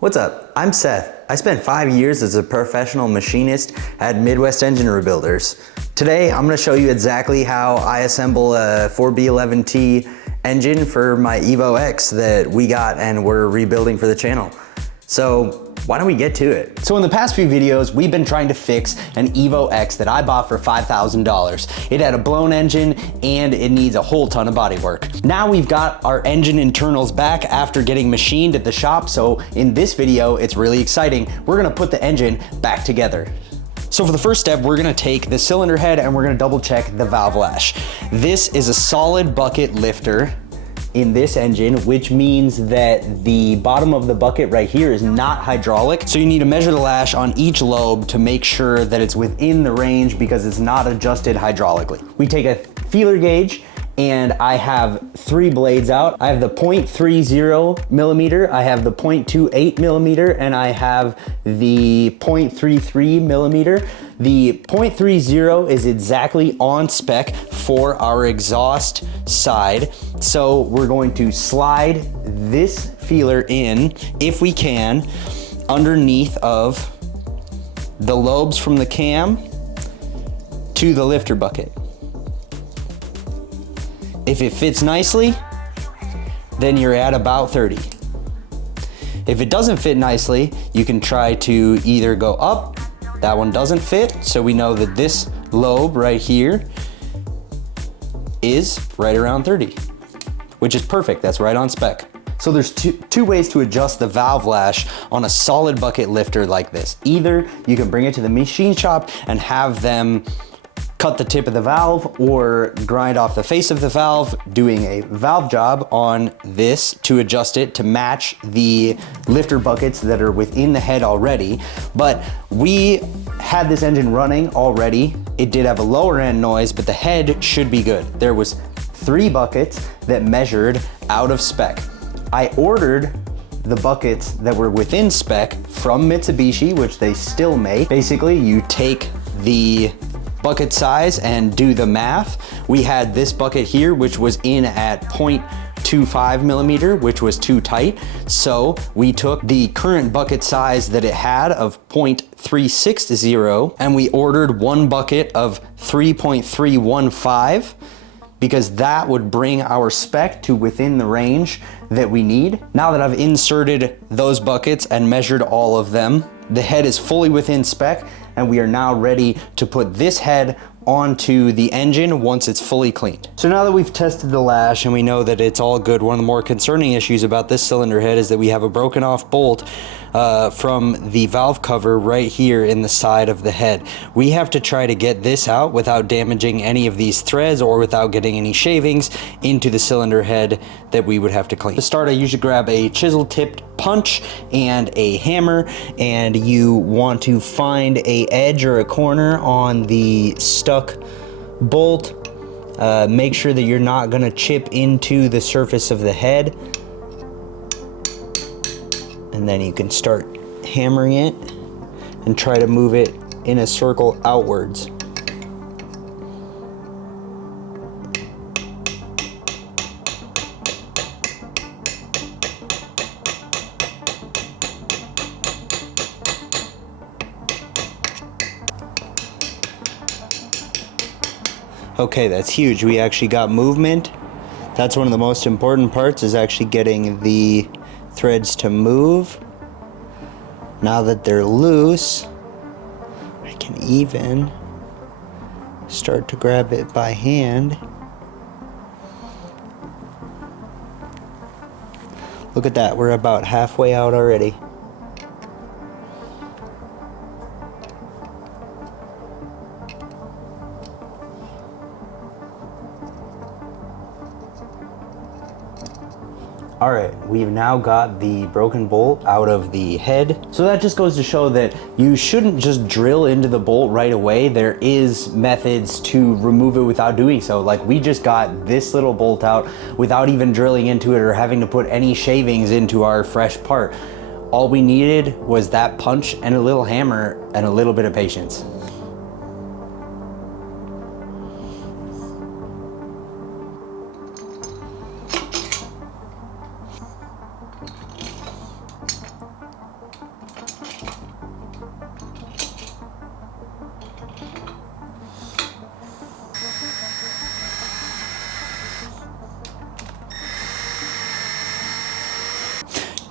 What's up? I'm Seth. I spent 5 years as a professional machinist at Midwest Engine Rebuilders. Today, I'm gonna show you exactly how I assemble a 4B11T engine for my Evo X that we got and we're rebuilding for the channel. So why don't we get to it? So in the past few videos, we've been trying to fix an Evo X that I bought for $5,000. It had a blown engine and it needs a whole ton of body work. Now we've got our engine internals back after getting machined at the shop. So in this video, it's really exciting. We're gonna put the engine back together. So for the first step, we're gonna take the cylinder head and we're gonna double check the valve lash. This is a solid bucket lifter in this engine, which means that the bottom of the bucket right here is not hydraulic. So you need to measure the lash on each lobe to make sure that it's within the range because it's not adjusted hydraulically. We take a feeler gauge and I have 3 blades out. I have the 0.30 millimeter, I have the 0.28 millimeter, and I have the 0.33 millimeter. The 0.30 is exactly on spec for our exhaust side. So we're going to slide this feeler in, if we can, underneath of the lobes from the cam to the lifter bucket. If it fits nicely, then you're at about 30. If it doesn't fit nicely, you can try to either go up. That one doesn't fit, so we know that this lobe right here is right around 30, which is perfect. That's right on spec. So there's two ways to adjust the valve lash on a solid bucket lifter like this. Either you can bring it to the machine shop and have them cut the tip of the valve or grind off the face of the valve, doing a valve job on this to adjust it to match the lifter buckets that are within the head already. But we had this engine running already. It did have a lower end noise, but the head should be good. There was 3 buckets that measured out of spec. I ordered the buckets that were within spec from Mitsubishi, which they still make. Basically, you take the bucket size and do the math. We had this bucket here, which was in at 0.25 millimeter, which was too tight. So we took the current bucket size that it had of 0.360 and we ordered 1 bucket of 3.315 because that would bring our spec to within the range that we need. Now that I've inserted those buckets and measured all of them, the head is fully within spec and we are now ready to put this head onto the engine once it's fully cleaned. So now that we've tested the lash and we know that it's all good, one of the more concerning issues about this cylinder head is that we have a broken off bolt from the valve cover right here in the side of the head. We have to try to get this out without damaging any of these threads or without getting any shavings into the cylinder head that we would have to clean. To start, I usually grab a chisel tipped punch and a hammer, and you want to find a edge or a corner on the stuck bolt. Make sure that you're not gonna chip into the surface of the head. And then you can start hammering it and try to move it in a circle outwards. Okay, that's huge. We actually got movement. That's one of the most important parts, is actually getting the threads to move. Now that they're loose, I can even start to grab it by hand. Look at that, we're about halfway out already. All right, we've now got the broken bolt out of the head. So that just goes to show that you shouldn't just drill into the bolt right away. There is methods to remove it without doing so. Like, we just got this little bolt out without even drilling into it or having to put any shavings into our fresh part. All we needed was that punch and a little hammer and a little bit of patience.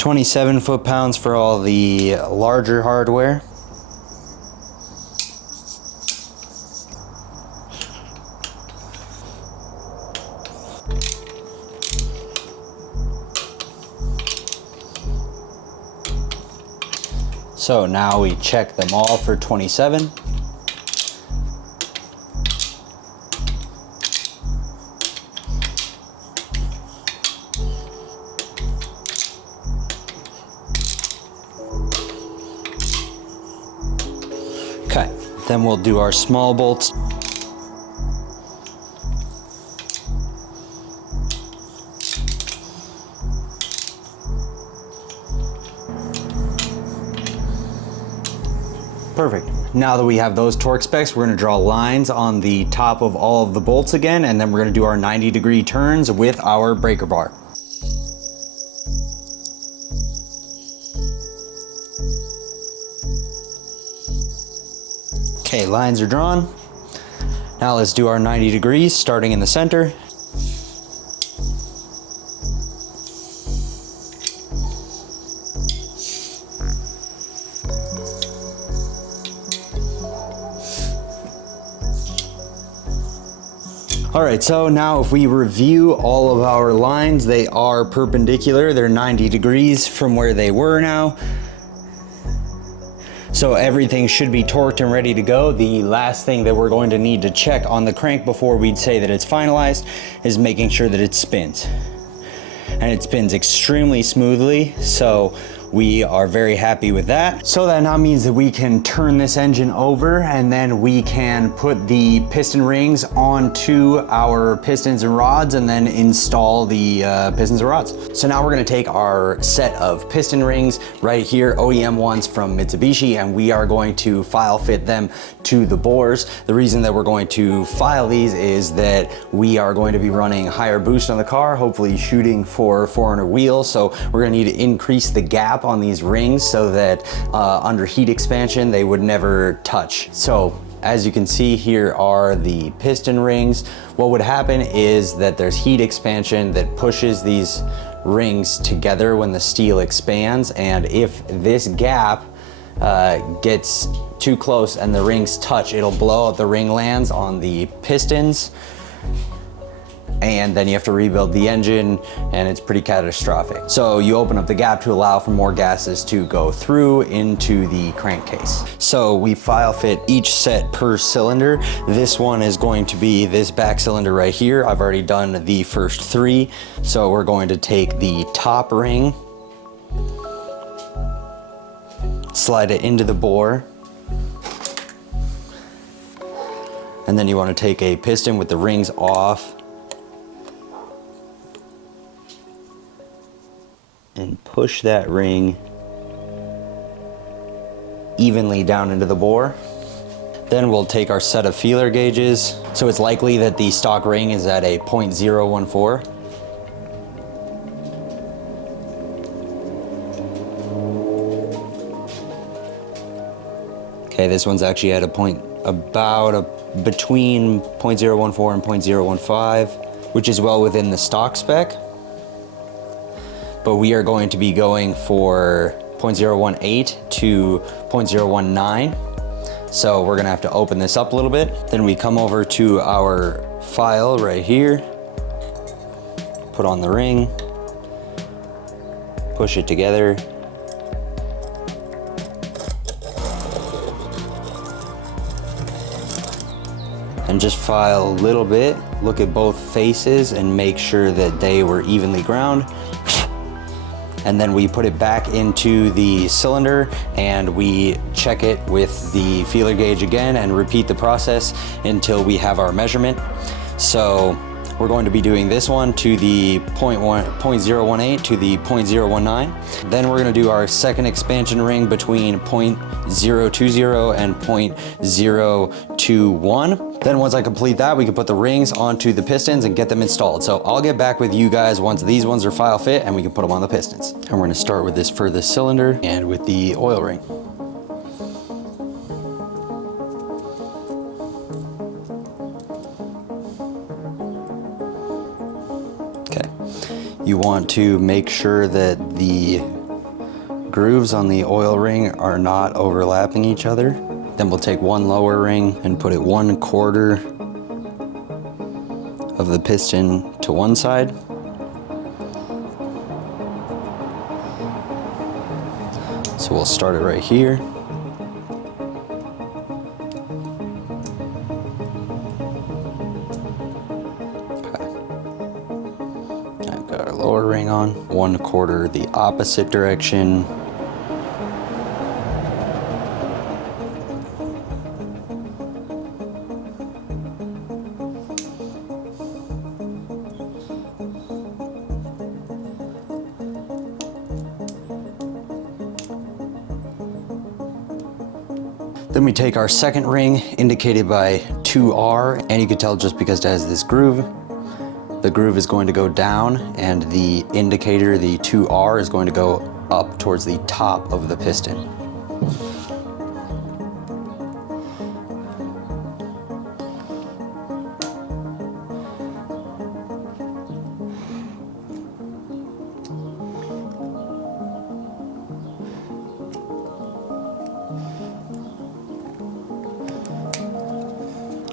27 foot-pounds for all the larger hardware. So now we check them all for 27. Okay, then we'll do our small bolts. Perfect. Now that we have those torque specs, we're gonna draw lines on the top of all of the bolts again, and then we're gonna do our 90-degree turns with our breaker bar. Okay, lines are drawn. Now let's do our 90 degrees, starting in the center. All right, so now if we review all of our lines, they are perpendicular. They're 90 degrees from where they were now. So everything should be torqued and ready to go. The last thing that we're going to need to check on the crank before we'd say that it's finalized is making sure that it spins. And it spins extremely smoothly, so we are very happy with that. So that now means that we can turn this engine over, and then we can put the piston rings onto our pistons and rods and then install the pistons and rods. So now we're gonna take our set of piston rings right here, OEM ones from Mitsubishi, and we are going to file fit them to the bores. The reason that we're going to file these is that we are going to be running higher boost on the car, hopefully shooting for 400 wheels. So we're gonna need to increase the gap on these rings so that under heat expansion they would never touch. So as you can see, here are the piston rings. What would happen is that there's heat expansion that pushes these rings together when the steel expands, and if this gap gets too close and the rings touch, it'll blow out the ring lands on the pistons, and then you have to rebuild the engine, and it's pretty catastrophic. So you open up the gap to allow for more gases to go through into the crankcase. So we file fit each set per cylinder. This one is going to be this back cylinder right here. I've already done the first 3. So we're going to take the top ring, slide it into the bore, and then you want to take a piston with the rings off and push that ring evenly down into the bore. Then we'll take our set of feeler gauges. So it's likely that the stock ring is at a 0.014. Okay, this one's actually at between 0.014 and 0.015, which is well within the stock spec. But we are going to be going for 0.018 to 0.019. So we're gonna have to open this up a little bit. Then we come over to our file right here, put on the ring, push it together, and just file a little bit, look at both faces and make sure that they were evenly ground. And then we put it back into the cylinder and we check it with the feeler gauge again and repeat the process until we have our measurement. So we're going to be doing this one to the 0.018 to the 0.019. Then we're going to do our second expansion ring between 0.020 and 0.021. Then once I complete that, we can put the rings onto the pistons and get them installed. So I'll get back with you guys once these ones are file fit and we can put them on the pistons. And we're going to start with this furthest cylinder and with the oil ring. You want to make sure that the grooves on the oil ring are not overlapping each other. Then we'll take one lower ring and put it 1/4 of the piston to one side. So we'll start it right here. I've got our lower ring on, 1/4 the opposite direction. Then we take our second ring, indicated by 2R, and you can tell just because it has this groove. The groove is going to go down, and the indicator, the 2R, is going to go up towards the top of the piston.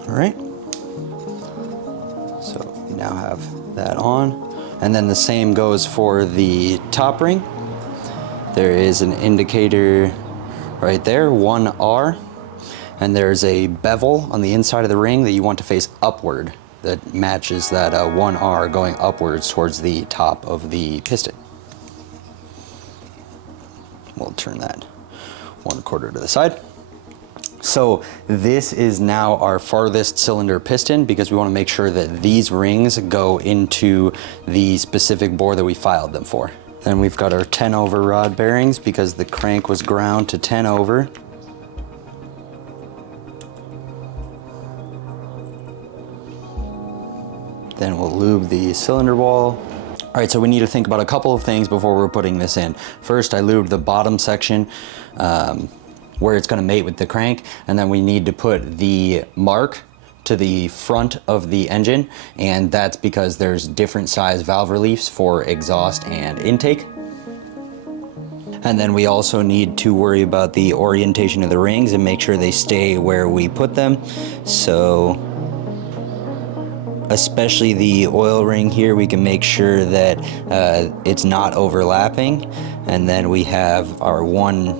All right, so we now have that on. And then the same goes for the top ring. There is an indicator right there, 1R, and there's a bevel on the inside of the ring that you want to face upward that matches that 1R going upwards towards the top of the piston. We'll turn that 1/4 to the side. So this is now our farthest cylinder piston because we want to make sure that these rings go into the specific bore that we filed them for. Then we've got our 10 over rod bearings because the crank was ground to 10 over. Then we'll lube the cylinder wall. All right, so we need to think about a couple of things before we're putting this in. First, I lubed the bottom section where it's gonna mate with the crank, and then we need to put the mark to the front of the engine, and that's because there's different size valve reliefs for exhaust and intake. And then we also need to worry about the orientation of the rings and make sure they stay where we put them. So especially the oil ring here, we can make sure that it's not overlapping. And then we have our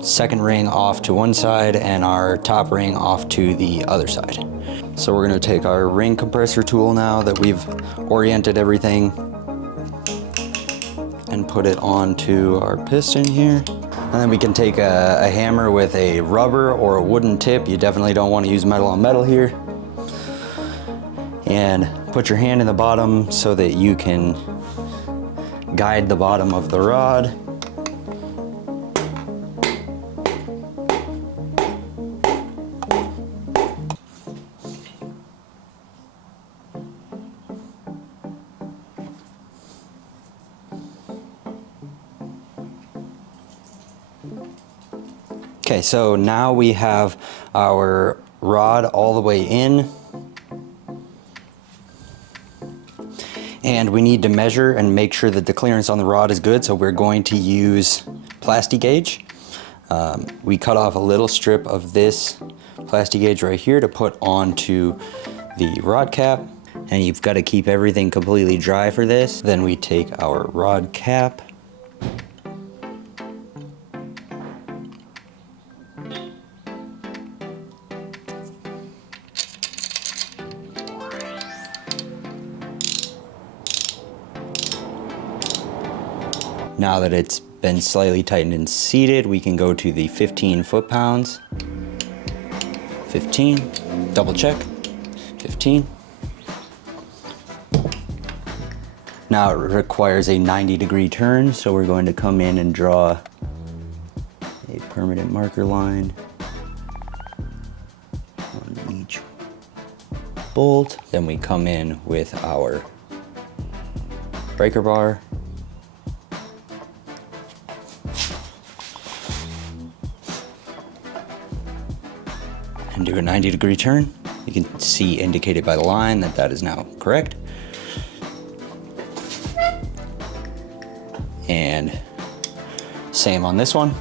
second ring off to one side and our top ring off to the other side. So we're gonna take our ring compressor tool now that we've oriented everything and put it onto our piston here. And then we can take a hammer with a rubber or a wooden tip. You definitely don't want to use metal on metal here. And put your hand in the bottom so that you can guide the bottom of the rod. Okay, so now we have our rod all the way in. And we need to measure and make sure that the clearance on the rod is good, so we're going to use Plastigage. We cut off a little strip of this Plastigage right here to put onto the rod cap, and you've got to keep everything completely dry for this. Then we take our rod cap, now that it's been slightly tightened and seated, we can go to the 15 foot-pounds. 15, double check, 15. Now it requires a 90-degree turn, so we're going to come in and draw a permanent marker line on each bolt. Then we come in with our breaker bar. And do a 90-degree turn. You can see indicated by the line that that is now correct. And same on this one.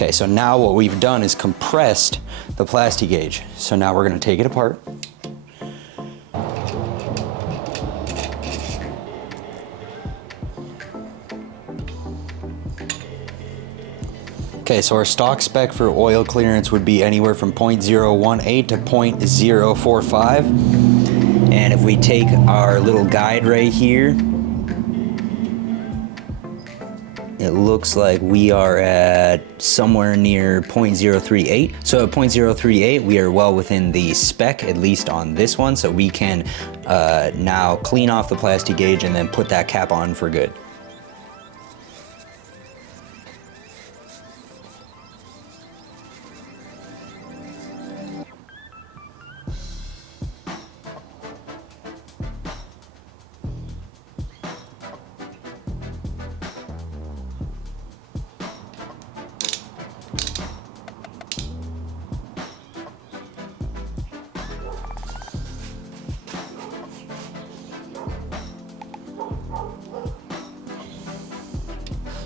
Okay, so now what we've done is compressed the Plastigage. So now we're gonna take it apart. Okay, so our stock spec for oil clearance would be anywhere from 0.018 to 0.045. And if we take our little guide right here, it looks like we are at somewhere near 0.038. So at 0.038, we are well within the spec, at least on this one. So we can now clean off the Plastigage and then put that cap on for good.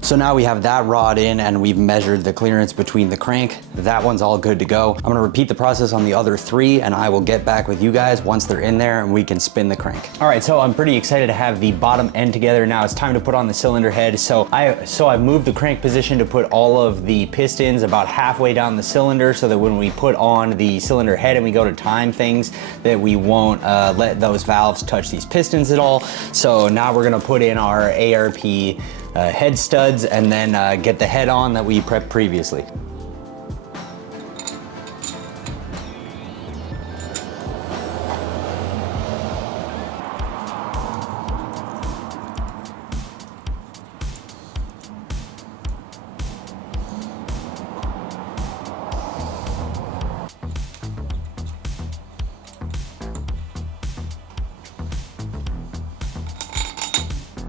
So now we have that rod in and we've measured the clearance between the crank. That one's all good to go. I'm gonna repeat the process on the other three and I will get back with you guys once they're in there and we can spin the crank. All right, so I'm pretty excited to have the bottom end together. Now it's time to put on the cylinder head. So I moved the crank position to put all of the pistons about halfway down the cylinder so that when we put on the cylinder head and we go to time things, that we won't let those valves touch these pistons at all. So now we're gonna put in our ARP head studs and then get the head on that we prepped previously.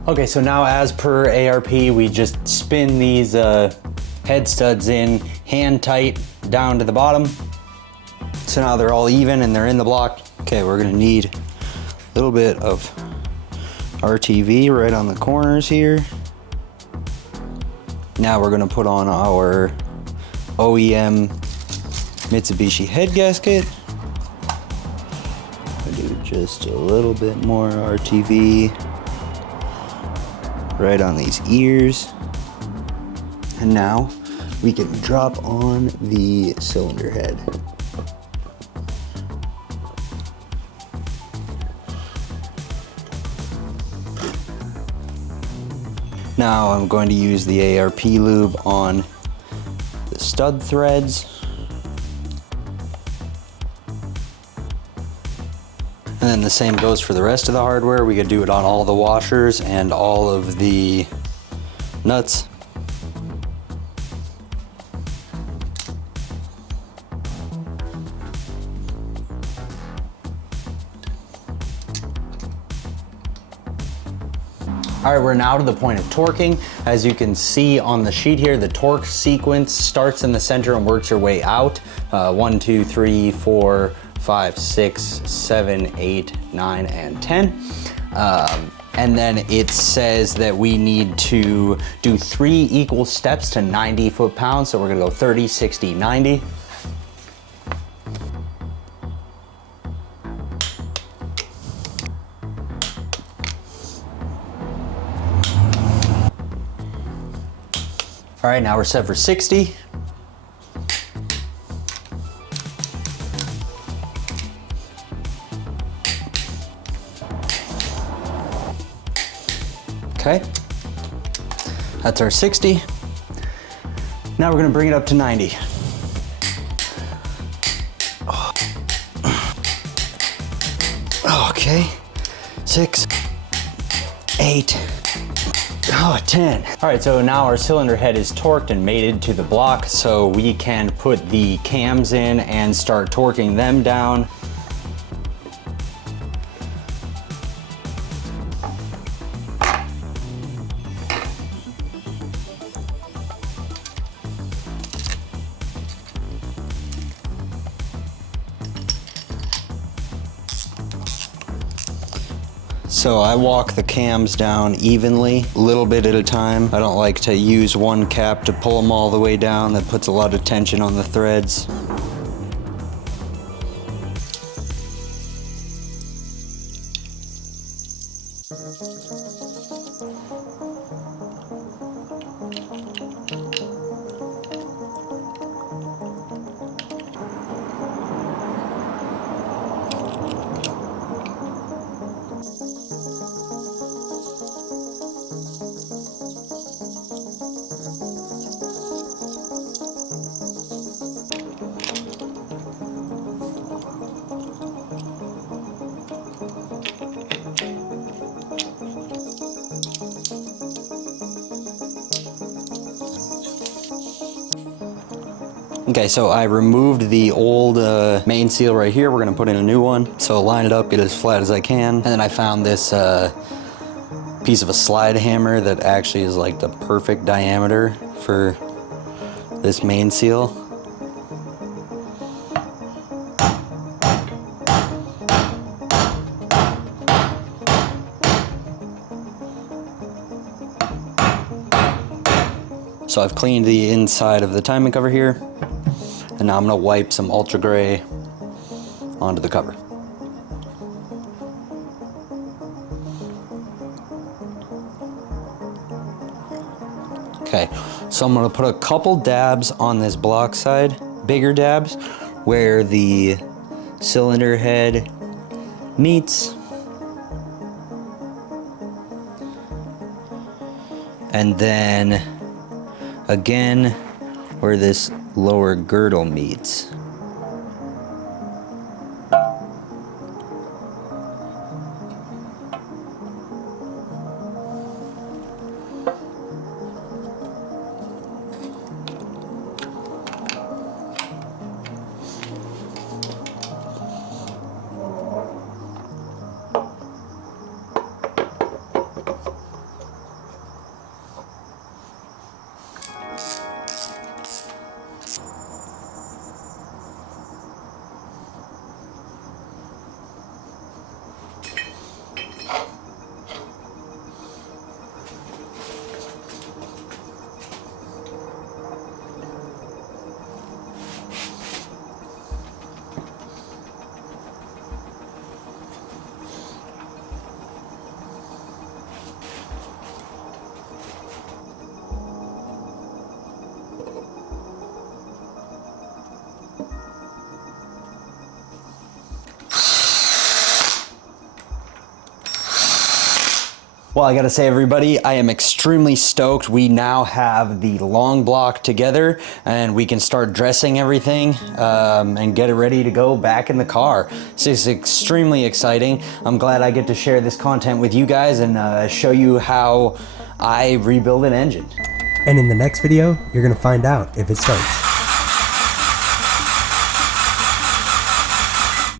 Okay, so now as per ARP, we just spin these head studs in hand tight down to the bottom. So now they're all even and they're in the block. Okay, we're gonna need a little bit of RTV right on the corners here. Now we're gonna put on our OEM Mitsubishi head gasket. I'll do just a little bit more RTV right on these ears. And now we can drop on the cylinder head. Now I'm going to use the ARP lube on the stud threads. And then the same goes for the rest of the hardware. We could do it on all the washers and all of the nuts. All right, we're now to the point of torquing. As you can see on the sheet here, the torque sequence starts in the center and works your way out. 1, 2, 3, 4, 5, 6, 7, 8, 9, and 10. And then it says that we need to do 3 equal steps to 90 foot-pounds. So we're gonna go 30, 60, 90. All right, now we're set for 60. Okay, that's our 60. Now we're gonna bring it up to 90. Okay, 6, 8, 10. All right, so now our cylinder head is torqued and mated to the block, so we can put the cams in and start torquing them down. So I walk the cams down evenly, a little bit at a time. I don't like to use one cap to pull them all the way down. That puts a lot of tension on the threads. Okay, so I removed the old main seal right here. We're gonna put in a new one. So line it up, get it as flat as I can. And then I found this piece of a slide hammer that actually is like the perfect diameter for this main seal. So I've cleaned the inside of the timing cover here, and now I'm gonna wipe some ultra gray onto the cover. Okay, so I'm gonna put a couple dabs on this block side, bigger dabs, where the cylinder head meets. And then again, where this lower girdle meets. Well, I gotta say, everybody, I am extremely stoked. We now have the long block together and we can start dressing everything and get it ready to go back in the car. This is extremely exciting. I'm glad I get to share this content with you guys and show you how I rebuild an engine. And in the next video, you're gonna find out if it starts.